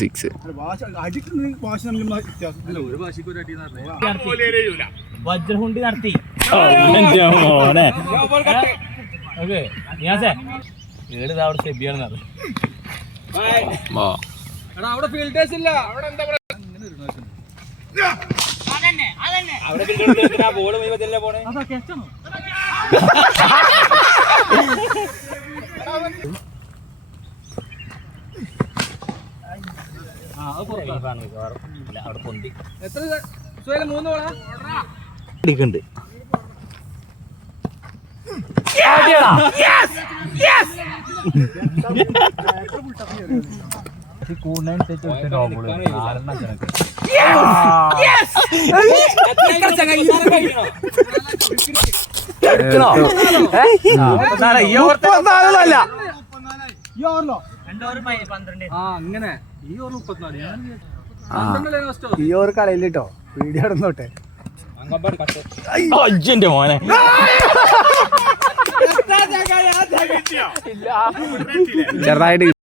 Six. വജ്രഹുണ്ടി നടത്തി അവിടെ fielders ഇല്ല. അവിടെ എന്താ ബോള് പോണേ. അവിടെ പൊന്തി എത്ര 3 ബോളാ അടിക്കണ്ട്. അങ്ങനെ ഈ ഓവർ 34 ഈ ഓവർ കളയില്ല കേട്ടോ. വീഡിയോ ഇടുന്നോട്ടെ. അജ്ജന്റെ മോനെ ചെറുതായിട്ട്